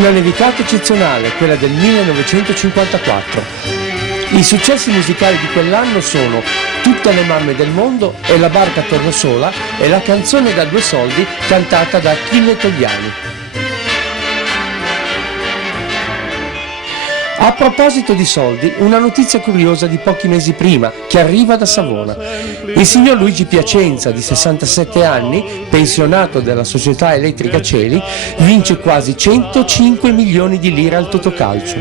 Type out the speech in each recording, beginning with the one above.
Una nevicata eccezionale, quella del 1954. I successi musicali di quell'anno sono Tutte le mamme del mondo e La barca torna sola e la canzone da 2 soldi cantata da Achille Togliani. A proposito di soldi, una notizia curiosa di pochi mesi prima, che arriva da Savona. Il signor Luigi Piacenza, di 67 anni, pensionato della Società Elettrica Celi, vince quasi 105 milioni di lire al Totocalcio.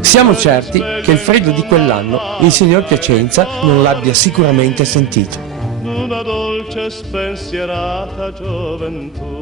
Siamo certi che il freddo di quell'anno il signor Piacenza non l'abbia sicuramente sentito. Una dolce spensierata gioventù.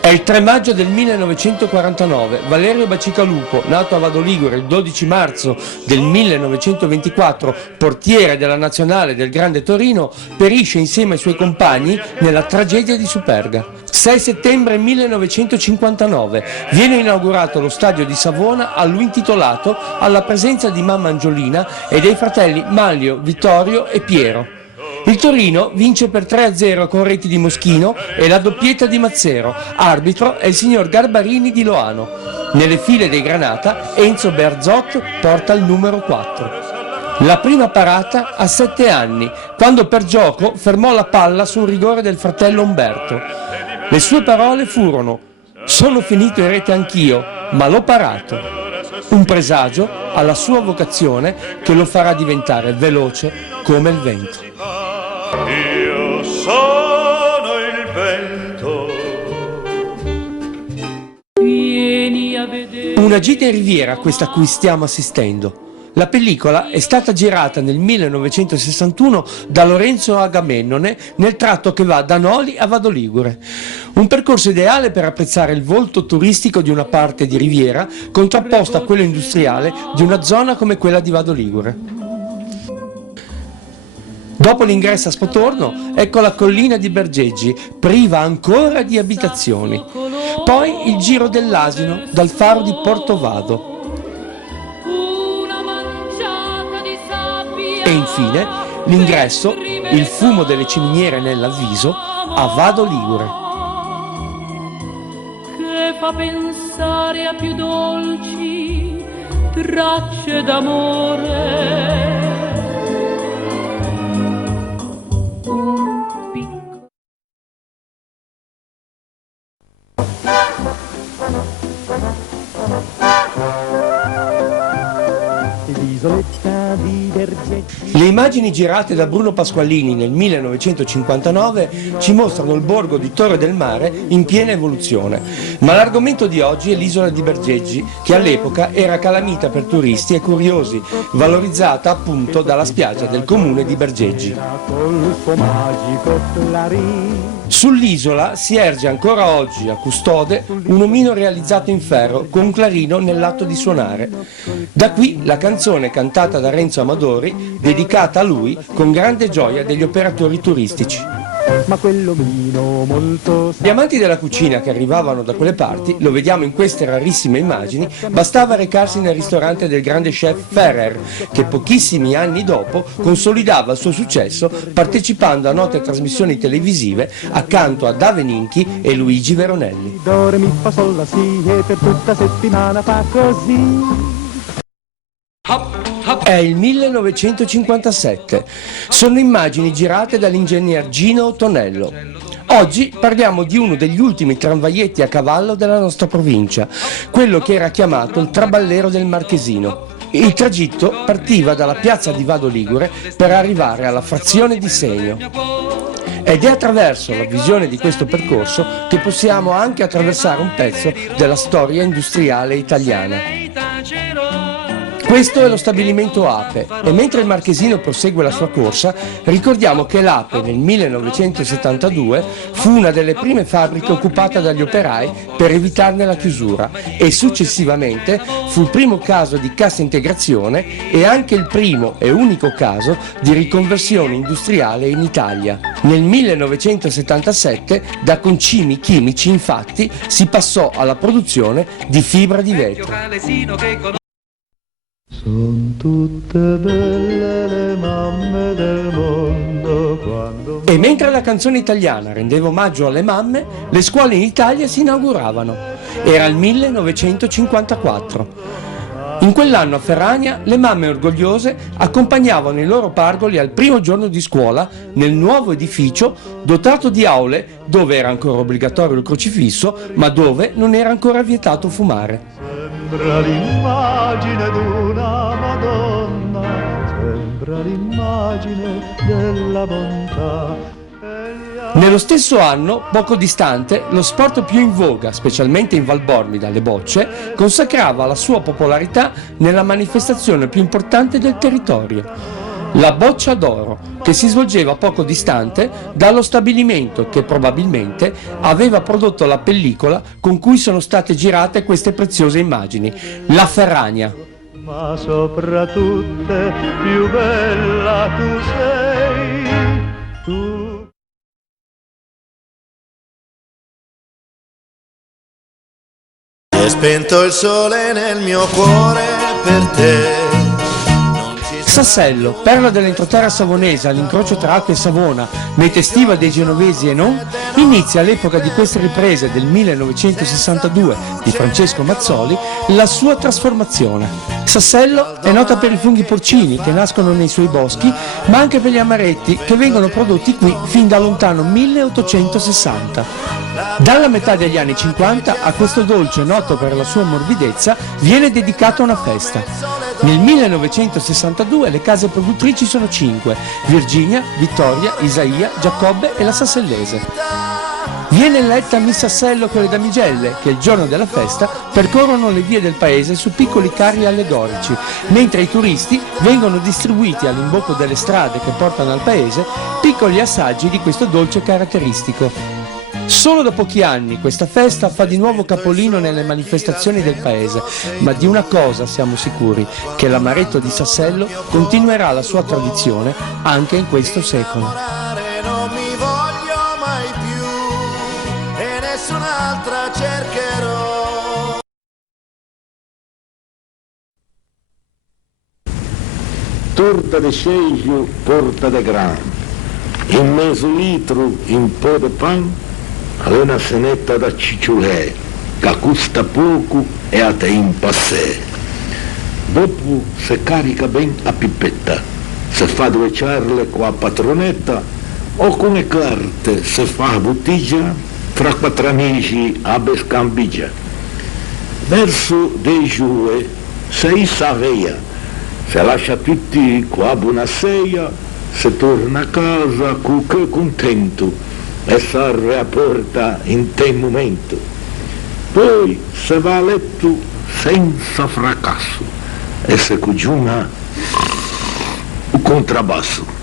È il 3 maggio del 1949, Valerio Bacigalupo, nato a Vado Ligure il 12 marzo del 1924, portiere della nazionale del Grande Torino, perisce insieme ai suoi compagni nella tragedia di Superga. 6 settembre 1959 viene inaugurato lo stadio di Savona a lui intitolato alla presenza di mamma Angiolina e dei fratelli Manlio, Vittorio e Piero. Il Torino vince per 3-0 con reti di Moschino e la doppietta di Mazzero. Arbitro è il signor Garbarini di Loano. Nelle file dei Granata Enzo Bearzot porta il numero 4. La prima parata a 7 anni, quando per gioco fermò la palla su un rigore del fratello Umberto. Le sue parole furono: «Sono finito in rete anch'io, ma l'ho parato». Un presagio alla sua vocazione che lo farà diventare veloce come il vento. Io sono il vento. Vieni a vedere. Una gita in riviera questa a cui stiamo assistendo. La pellicola è stata girata nel 1961 da Lorenzo Agamennone nel tratto che va da Noli a Vado Ligure. Un percorso ideale per apprezzare il volto turistico di una parte di riviera contrapposta a quello industriale di una zona come quella di Vado Ligure. Dopo l'ingresso a Spotorno, ecco la collina di Bergeggi, priva ancora di abitazioni. Poi il giro dell'Asino dal faro di Portovado. E infine l'ingresso, il fumo delle ciminiere nell'avviso, a Vado Ligure. Che fa pensare a più dolci tracce d'amore. Le immagini girate da Bruno Pasqualini nel 1959 ci mostrano il borgo di Torre del Mare in piena evoluzione, ma l'argomento di oggi è l'isola di Bergeggi, che all'epoca era calamita per turisti e curiosi, valorizzata appunto dalla spiaggia del comune di Bergeggi. Sull'isola si erge ancora oggi a Custode un omino realizzato in ferro con un clarino nell'atto di suonare. Da qui la canzone cantata da Renzo Amadori, dedicata a lui con grande gioia degli operatori turistici. Ma quell'omino molto... Gli amanti della cucina che arrivavano da quelle parti, lo vediamo in queste rarissime immagini, bastava recarsi nel ristorante del grande chef Ferrer, che pochissimi anni dopo consolidava il suo successo partecipando a note trasmissioni televisive accanto a Dave Ninchi e Luigi Veronelli. Do, mi fa sol la si e per tutta settimana fa così. È il 1957. Sono immagini girate dall'ingegner Gino Tonello. Oggi parliamo di uno degli ultimi tramvaietti a cavallo della nostra provincia, quello che era chiamato il Traballero del Marchesino. Il tragitto partiva dalla piazza di Vado Ligure per arrivare alla frazione di Segno. Ed è attraverso la visione di questo percorso che possiamo anche attraversare un pezzo della storia industriale italiana. Questo è lo stabilimento Ape e mentre il Marchesino prosegue la sua corsa ricordiamo che l'Ape nel 1972 fu una delle prime fabbriche occupata dagli operai per evitarne la chiusura e successivamente fu il primo caso di cassa integrazione e anche il primo e unico caso di riconversione industriale in Italia. Nel 1977 da concimi chimici infatti si passò alla produzione di fibra di vetro. Son tutte belle le mamme del mondo. quando E mentre la canzone italiana rendeva omaggio alle mamme, le scuole in Italia si inauguravano. Era il 1954. In quell'anno a Ferrania le mamme orgogliose accompagnavano i loro pargoli al primo giorno di scuola nel nuovo edificio dotato di aule dove era ancora obbligatorio il crocifisso, ma dove non era ancora vietato fumare. sembra l'immagine d'una Madonna, sembra l'immagine della bontà. Nello stesso anno, poco distante, lo sport più in voga, specialmente in Val Bormida, le bocce, consacrava la sua popolarità nella manifestazione più importante del territorio, la Boccia d'Oro, che si svolgeva poco distante dallo stabilimento che probabilmente aveva prodotto la pellicola con cui sono state girate queste preziose immagini, La Ferrania. Ma soprattutto più bella tu sei, tu. È spento il sole nel mio cuore per te. Non ci Sassello, perla dell'entroterra savonese all'incrocio tra Acqua e Savona, meta estiva dei genovesi e non, inizia all'epoca di queste riprese del 1962 di Francesco Mazzoli la sua trasformazione. Sassello è nota per i funghi porcini che nascono nei suoi boschi, ma anche per gli amaretti che vengono prodotti qui fin da lontano 1860. Dalla metà degli anni 50 a questo dolce, noto per la sua morbidezza, viene dedicata una festa. Nel 1962 le case produttrici sono 5: Virginia, Vittoria, Isaia, Giacobbe e la Sassellese. Viene eletta Miss Sassello con le damigelle che il giorno della festa percorrono le vie del paese su piccoli carri allegorici, mentre ai turisti vengono distribuiti all'imbocco delle strade che portano al paese piccoli assaggi di questo dolce caratteristico. Solo da pochi anni questa festa fa di nuovo capolino nelle manifestazioni del paese, ma di una cosa siamo sicuri, che l'amaretto di Sassello continuerà la sua tradizione anche in questo secolo. non mi voglio mai più e nessun'altra cercherò. Torta de queijo, porta de grão, em meio litro, em pó de pão, una cenetta da cicciolè, che costa poco e até in passé. Dopo si carica ben a pipetta, si fa 2 ciarle con la patronetta o con le carte si fa bottiglia fra 4 amici a bescambiglia. Verso dei giue si savea, si lascia tutti con la buona seia, si torna a casa con che contento e s'arre a porta in te momento. Poi si va a letto senza fracasso e si cugiuna un contrabbasso.